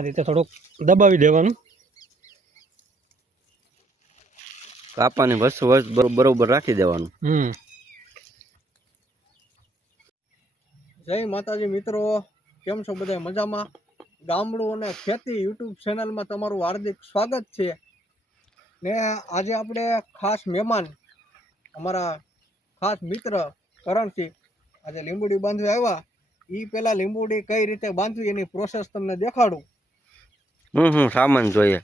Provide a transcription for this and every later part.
આ રીતે થોડુંક દબાવી દેવાનું. કાપાની વસ્તુ બરોબર રાખી દેવાનું. જય માતાજી મિત્રો, કેમ છો બધા? મજામાં? ગામડું અને ખેતી યુટ્યુબ ચેનલમાં તમારું હાર્દિક સ્વાગત છે. ને આજે આપણે ખાસ મહેમાન, અમારા ખાસ મિત્ર કરણસિંહ આજે લીંબુડી બાંધવી આવ્યા. એ પહેલાં લીંબુડી કઈ રીતે બાંધવી એની પ્રોસેસ તમને દેખાડું. સામાન જોઈએ.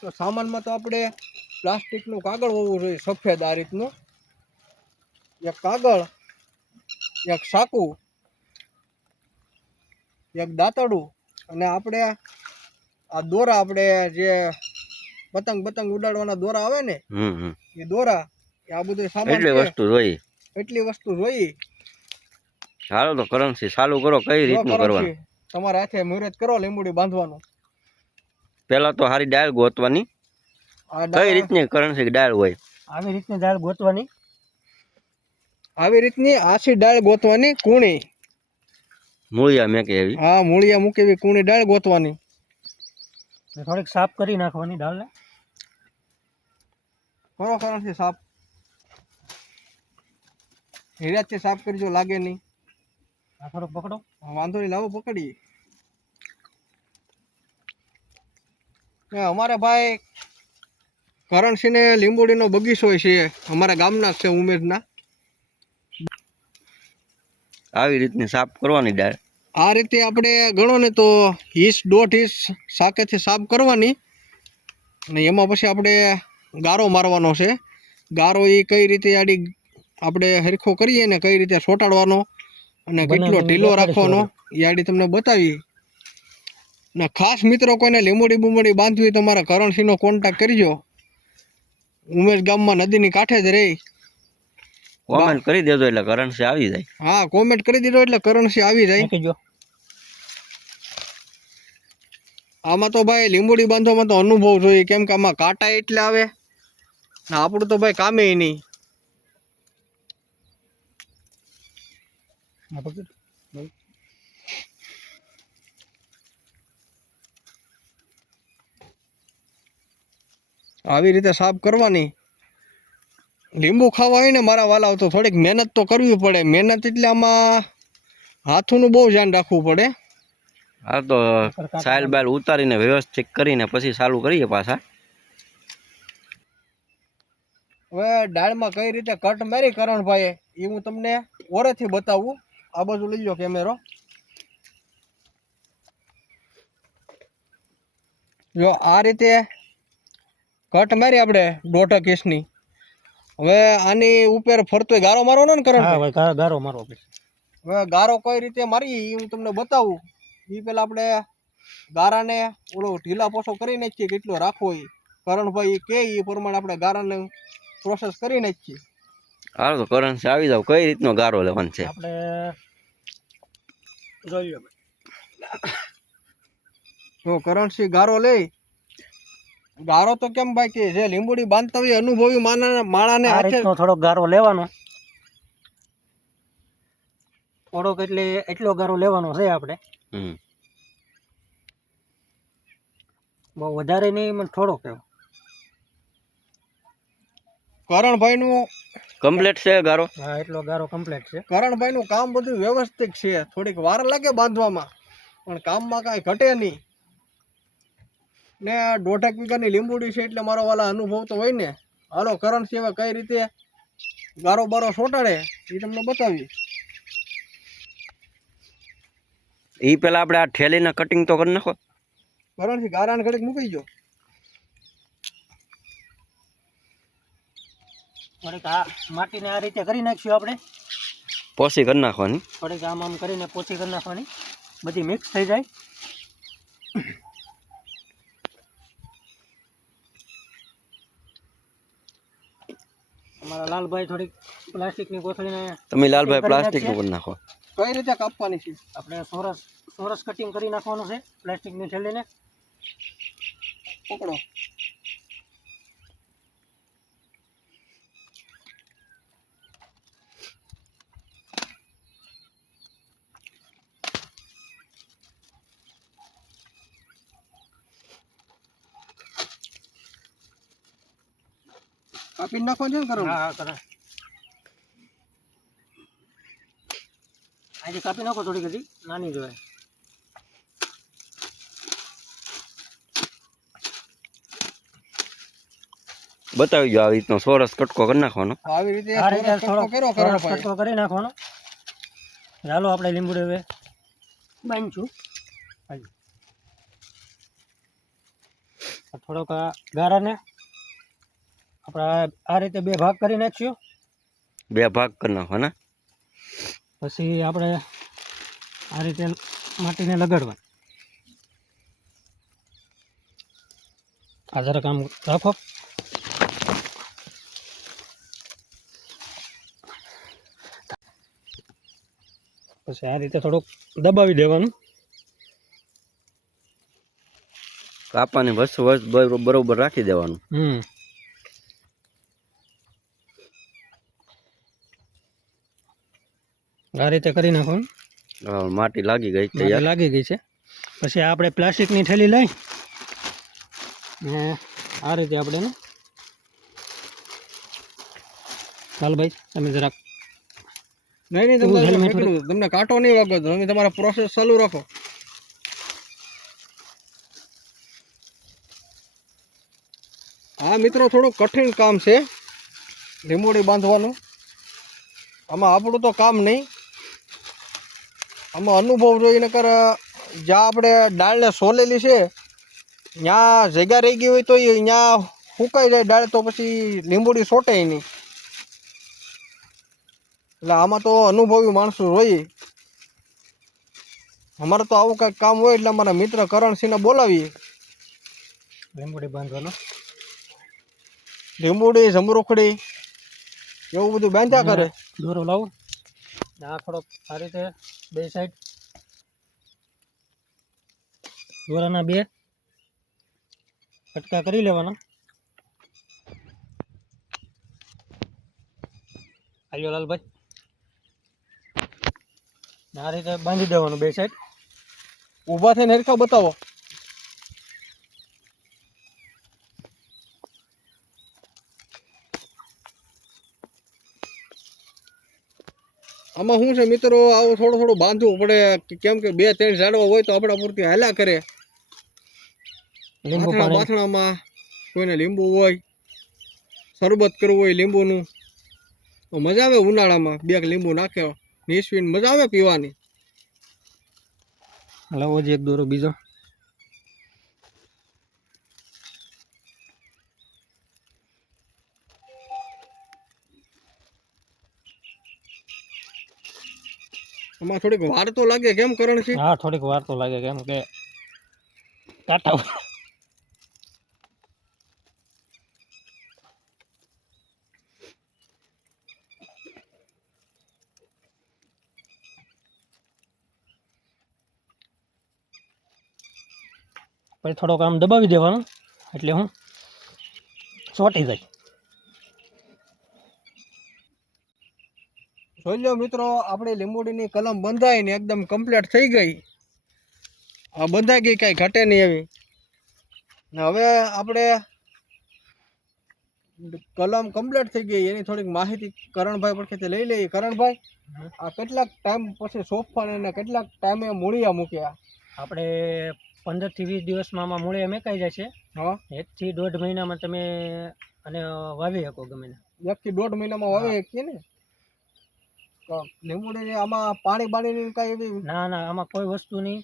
તો સામાનમાં તો આપણે પ્લાસ્ટિકનું કાગળ હોવું જોઈએ, સફેદ આ રીતનું. એક કાગળ, એક સાકુ, એક દાંતરડું, અને આપણે આ દોરા, આપણે જે પતંગ ઉડાડવાના દોરા આવે ને એ દોરા, આ બધું સામાન એટલી વસ્તુ જોઈએ. હાલો તો કરણસિંહ ચાલુ કરો. કઈ રીતનું કરવાનું? તમારા હાથે મુહૂર્ત કરો લીંબુડી બાંધવાનું. પેલા તો હારી ડાળ ગોતવાની. કઈ રીતની કરણસિંહ ડાળ હોય? આવી રીતની ડાળ ગોતવાની. આવી રીતની આછી ડાળ ગોતવાની. કૂણી મૂળિયા મેકે એવી. હા, મૂળિયા મૂકે એવી કૂણી ડાળ ગોતવાની. થોડીક સાફ કરી નાખવાની ડાળને. કરો કરણસિંહ સાફ. હીરાથી સાફ કરજો, લાગે નહીં. આ થોડોક પકડો. વાંધો નહીં, લાવો પકડીએ. અમારે ભાઈ કરણસિંહને લીંબુડીનો બગીચો છે, અમારા ગામના છે, ઉમેદના. આવી રીતની સાફ કરવાની ડાળ. આ રીતે આપણે ગણો ને તો 1.5 ઇંચ સાકેથી સાફ કરવાની. અને એમાં પછી આપણે ગારો મારવાનો છે. ગારો એ કઈ રીતે આડી આપણે હરખો કરીએ ને કઈ રીતે સોટાડવાનો અને કેટલો ઢીલો રાખવાનો એ આડી તમને બતાવી. ને ખાસ મિત્રો કોઈને લીંબુડી બાંધવી તો તમારા કરણસિંહનો કોન્ટેક્ટ કરજો. ઉમેશ ગામમાં નદીની કાંઠે જ રહી. કોમેન્ટ કરી દેજો એટલે કરણસિંહ આવી જાય. હા, કોમેન્ટ કરી દીધો એટલે કરણસિંહ આવી જાય. આમાં તો ભાઈ લીંબુડી બાંધવામાં તો અનુભવ જોઈએ, કેમ કે આમાં કાંટા એટલે આવે ને આપણું તો ભાઈ કામે નહીં. આવી રીતે સાફ કરવાની. લીંબુ ખાવા હોય ને મારા વાલાઓ તો થોડીક મહેનત તો કરવી પડે. મહેનત એટલે આમાં હાથોનું બહુ ધ્યાન રાખવું પડે. હા, તો સાયલ બાયલ ઉતારીને વ્યવસ્થિત કરીને પછી ચાલુ કરીએ પાછા. હવે ડાળમાં કઈ રીતે કટ મારી કરણભાઈ એ હું તમને ઓરેથી બતાવું. આ બાજુ લઈ લો કેમેરો. જો આ રીતે કટ મારી આપણે 1.5 ઇંચની. હવે આની ઉપર ફરતો ગારો મારવાનો ને કરણ? ગારો મારો. હવે ગારો કઈ રીતે મારી એ હું તમને બતાવું. એ પેલા આપણે ગારાને ઓલો ઢીલા પોસો કરી નાખીએ, કેટલો રાખવો એ કરણભાઈ કે એ પ્રમાણે આપણે ગારાને પ્રોસેસ કરી નાખીએ. હાલો તો કરણસિંહ આવી જાવ. કઈ રીતનો ગારો લેવાનો છે આપણે જોઈ લો. જો કરણસિંહ ગારો લે. ગારો તો કેમ ભાઈ કે જે લીંબુડી બાંધતા હોય અનુભવી માણાને હાથે થોડોક ગારો લેવાનો. થોડોક એટલે એટલો ગારો લેવાનો છે આપણે. બહુ વધારે નહીં, મને થોડોક એવો. કરણભાઈ નું કમ્પ્લીટ છે ગારો. હા, એટલો ગારો કમ્પ્લીટ છે. કરણભાઈ નું કામ બધું વ્યવસ્થિત છે. થોડીક વાર લાગે બાંધવામાં, પણ કામમાં કાંઈ ઘટે નહીં. ને 1.5 વીઘાની લીંબુડી છે એટલે મારો વાલા અનુભવ તો હોય ને. હાલો કરણસિંહ કઈ રીતે ગારો બારો સોટાડે એ તમને બતાવી. એ પેલા આપણે આ ઠેલીના કટિંગ તો કરી નાખો. કરણસિંહ ગારાને ઘડીક મૂકી ગયો. થોડીક આ માટીને આ રીતે કરી નાખશું આપણે. પોસી કરી નાખવાની. થોડીક આમ કરીને પોચી કરી નાખવાની, બધી મિક્સ થઈ જાય. અમારા લાલભાઈ થોડીક પ્લાસ્ટિકની કોથળીને. તમે લાલભાઈ પ્લાસ્ટિકનું કરી નાખો. કઈ રીતે કાપવાની છે? આપણે સોરસ કટિંગ કરી નાખવાનું છે પ્લાસ્ટિકની થેલીને. પકડો. કાપી નાખવાનું છે ને કરણ? હા કરે આજે કાપી નાખો થોડી બધી નાની જોવાય. બતાવી જો આવી રીતનો સોરસ કટકો કરી નાખવાનો. આવી રીતે આ રીતે સોરસ કટકો કર્યો થોડો કરણભાઈ. કટકો કરી નાખવાનો. ચાલો આપણે લીંબુ હવે બાંધશું. થોડોક આ ગારાને આપણે આ રીતે બે ભાગ કરી નાખશું. 2 ભાગ કરી નાખવાના. પછી આપણે આ રીતે માટીને લગાડવા. આ જરાક આમ રાખો. પછી આ રીતે થોડુંક દબાવી દેવાનું. કાપાની વસ્તુ બરોબર રાખી દેવાનું. આ રીતે કરી નાખવાનું. માટી લાગી ગઈ માટી તૈયાર. લાગી ગઈ છે. પછી આપણે પ્લાસ્ટિકની થેલી લઈ ને આ રીતે આપણે ને ચાલ ભાઈ તમે જરાક નહીં તું તમને helmet મેં કીધું, તમને કાંટો નહીં વાગો, તમે તમારા પ્રોસેસ ચાલુ રાખો. હા મિત્રો, થોડું કઠિન કામ છે લીંબોડી બાંધવાનું. આમાં આપણું તો કામ નહીં, આમાં અનુભવ જોઈને કર. જ્યાં આપણે ડાળને સોલેલી છે ત્યાં જગ્યા રહી ગઈ હોય તો એ ત્યાં સુકાઈ જાય ડાળ, તો પછી લીંબોડી સોટે નહીં. એટલે આમાં તો અનુભવી માણસો હોય. અમારે તો આવું કંઈક કામ હોય એટલે અમારા મિત્ર કરણસિંહને બોલાવીએ. લીંબોડી બાંધવાનો. લીંબોડી જમરૂખડી એવું બધું બાંધ્યા કરે. દોરો લાવું. આ થોડોક આ રીતે બે સાઈડ દોરાના 2 કટકા કરી લેવાના. આલ્યો લાલભાઈ. આ રીતે બાંધી દેવાનું 2 સાઈડ. ઊભા થઈને હરખા બતાવો. આમાં શું છે મિત્રો, આવું થોડું થોડું બાંધવું પડે. કેમ કે 2-3 ઝાડવા હોય તો આપણા પૂરતી હાલ્યા કરે. લીંબુ પાણી બાથણામાં કોઈને લીંબુ હોય, શરબત કરવું હોય લીંબુનું, તો મજા આવે. ઉનાળામાં 2 લીંબુ નાખે નીસવીને મજા આવે પીવાની. લાવો જ એક દોરો બીજો. આમાં થોડીક વાર તો લાગે, કેમ કરણ છે? હા થોડીક વાર તો લાગે, કેમ કે કાંટા પછી થોડોક આમ દબાવી દેવાનું એટલે હું ચોંટી જાય. જોઈ લો મિત્રો, આપણી લીંબોડીની કલમ બંધાઈને એકદમ કમ્પ્લીટ થઈ ગઈ. આ બંધાઈ ગઈ, કાંઈ ઘટે નહીં એવી. ને હવે આપણે કલમ કમ્પ્લીટ થઈ ગઈ એની થોડીક માહિતી કરણભાઈ પાસેથી લઈ લઈએ. કરણભાઈ, આ કેટલાક ટાઈમ પછી સોફાને ને કેટલાક ટાઈમે મૂળિયા મૂક્યા? આપણે 15 થી 20 દિવસમાં આમાં મૂળિયા મેકાઈ જાય છે. હા, 1 થી 1.5 મહિનામાં તમે અને વાવી શકો ગમે ને. 1 થી 1.5 મહિનામાં વાવી શકીએ ને. તો લીંબોડી આમાં પાણી બાણીની કાંઈ એવી? ના ના, આમાં કોઈ વસ્તુ નહીં.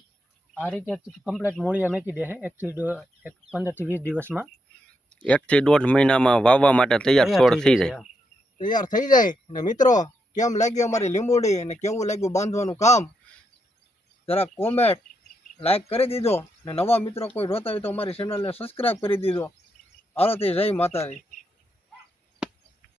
આ રીતે કમ્પ્લીટ મૂળિયા મેકી દે 1 થી 15 થી 20 દિવસમાં 1 થી 1.5 મહિનામાં વાવવા માટે તૈયાર છોડ થઈ જાય. તૈયાર થઈ જાય. ને મિત્રો, કેમ લાગ્યું અમારી લીંબોડી અને કેવું લાગ્યું બાંધવાનું કામ, જરા કોમેન્ટ લાઈક કરી દીધો. ને નવા મિત્રો કોઈ જોતા હોય તો અમારી ચેનલને સબસ્ક્રાઈબ કરી દીધો. હાલો તે જય માતાજી.